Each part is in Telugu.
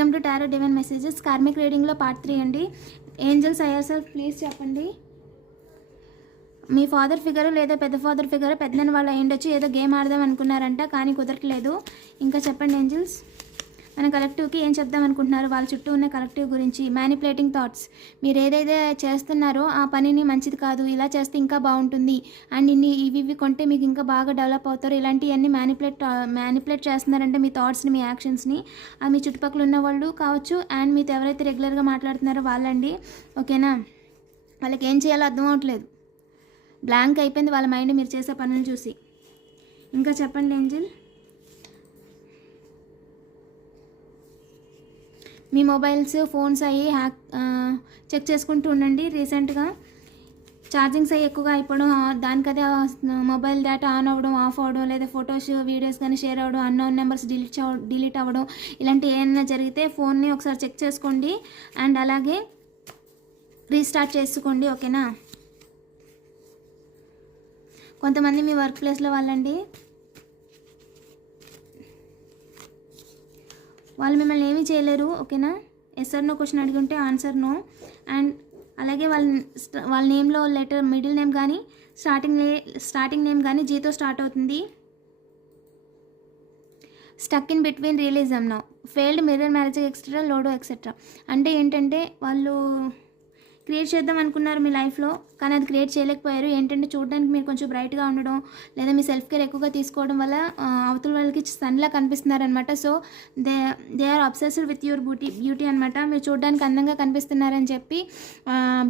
Welcome to tarot divine messages karmic రీడింగ్లో పార్ట్ 3 అండి. ఏంజల్స్ హైయర్ సెల్ఫ్ ప్లీజ్ చెప్పండి. మీ ఫాదర్ ఫిగర్ లేదా పెద్ద ఫాదర్ ఫిగర్ పెద్దన వాళ్ళు అయ్యుండొచ్చు. ఏదో గేమ్ ఆడదాం అనుకున్నారంట కానీ కుదరట్లేదు. ఇంకా చెప్పండి ఏంజల్స్, మన కలెక్టివ్కి ఏం చెప్దాం అనుకుంటున్నారు వాళ్ళ చుట్టూ ఉన్న కలెక్టివ్ గురించి. మ్యానిపులేటింగ్ థాట్స్, మీరు ఏదైతే చేస్తున్నారో ఆ పనిని మంచిది కాదు, ఇలా చేస్తే ఇంకా బాగుంటుంది అండ్ ఇవి కొంటే మీకు ఇంకా బాగా డెవలప్ అవుతారు, ఇలాంటివన్నీ మ్యానిపులేట్ చేస్తున్నారంటే మీ థాట్స్ని, మీ యాక్షన్స్ని. మీ చుట్టుపక్కల ఉన్న వాళ్ళు కావచ్చు అండ్ మీతో ఎవరైతే రెగ్యులర్గా మాట్లాడుతున్నారో వాళ్ళండి. ఓకేనా, వాళ్ళకి ఏం చేయాలో అర్థం అవ్వట్లేదు, బ్లాంక్ అయిపోయింది వాళ్ళ మైండ్ మీరు చేసే పనులు చూసి. ఇంకా చెప్పండి ఏంజిల్, మీ మొబైల్స్ ఫోన్స్ అయ్యి చెక్ చేసుకుంటూ ఉండండి. రీసెంట్గా ఛార్జింగ్స్ అయ్యి ఎక్కువగా అయిపోవడం, దానికదే మొబైల్ డేటా ఆన్ అవ్వడం, ఆఫ్ అవ్వడం, లేదా ఫొటోస్ వీడియోస్ కానీ షేర్ అవ్వడం, అన్నోన్ నెంబర్స్ డిలీట్ అవ్వడం, ఇలాంటివి ఏమైనా జరిగితే ఫోన్ని ఒకసారి చెక్ చేసుకోండి అండ్ అలాగే రీస్టార్ట్ చేసుకోండి. ఓకేనా, కొంతమంది మీ వర్క్ ప్లేస్లో వాళ్ళండి, వాళ్ళు మిమ్మల్ని ఏమీ చేయలేరు. ఓకేనా, ఎస్ ఆర్ నో క్వశ్చన్ అడిగి ఉంటే ఆన్సర్ నో. అండ్ అలాగే వాళ్ళ నేమ్లో లెటర్ మిడిల్ నేమ్ కానీ స్టార్టింగ్ నేమ్ కానీ జీతో స్టార్ట్ అవుతుంది. Stuck in between realism now, failed, mirror marriage etcetera, లోడో ఎక్సెట్రా. అంటే ఏంటంటే వాళ్ళు క్రియేట్ చేద్దాం అనుకున్నారు మీ లైఫ్లో కానీ అది క్రియేట్ చేయలేకపోయారు. ఏంటంటే చూడడానికి మీరు కొంచెం బ్రైట్గా ఉండడం లేదా మీ సెల్ఫ్ కేర్ ఎక్కువగా తీసుకోవడం వల్ల అవతల వాళ్ళకి సన్లా కనిపిస్తున్నారనమాట. So they are obsessed with your beauty అనమాట. మీరు చూడడానికి అందంగా కనిపిస్తున్నారని చెప్పి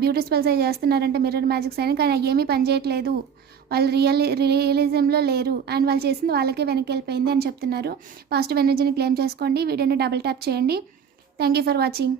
బ్యూటీ స్పెల్స్ అవి చేస్తున్నారంటే మిర్రర్ మ్యాజిక్స్ అని, కానీ ఏమీ పనిచేయట్లేదు. వాళ్ళు రియలిజంలో లేరు అండ్ వాళ్ళు చేసింది వాళ్ళకే వెనక్కి వెళ్ళిపోయింది అని చెప్తున్నారు. పాజిటివ్ ఎనర్జీని క్లెయిమ్ చేసుకోండి. వీడియోని డబుల్ ట్యాప్ చేయండి. Thank you for watching.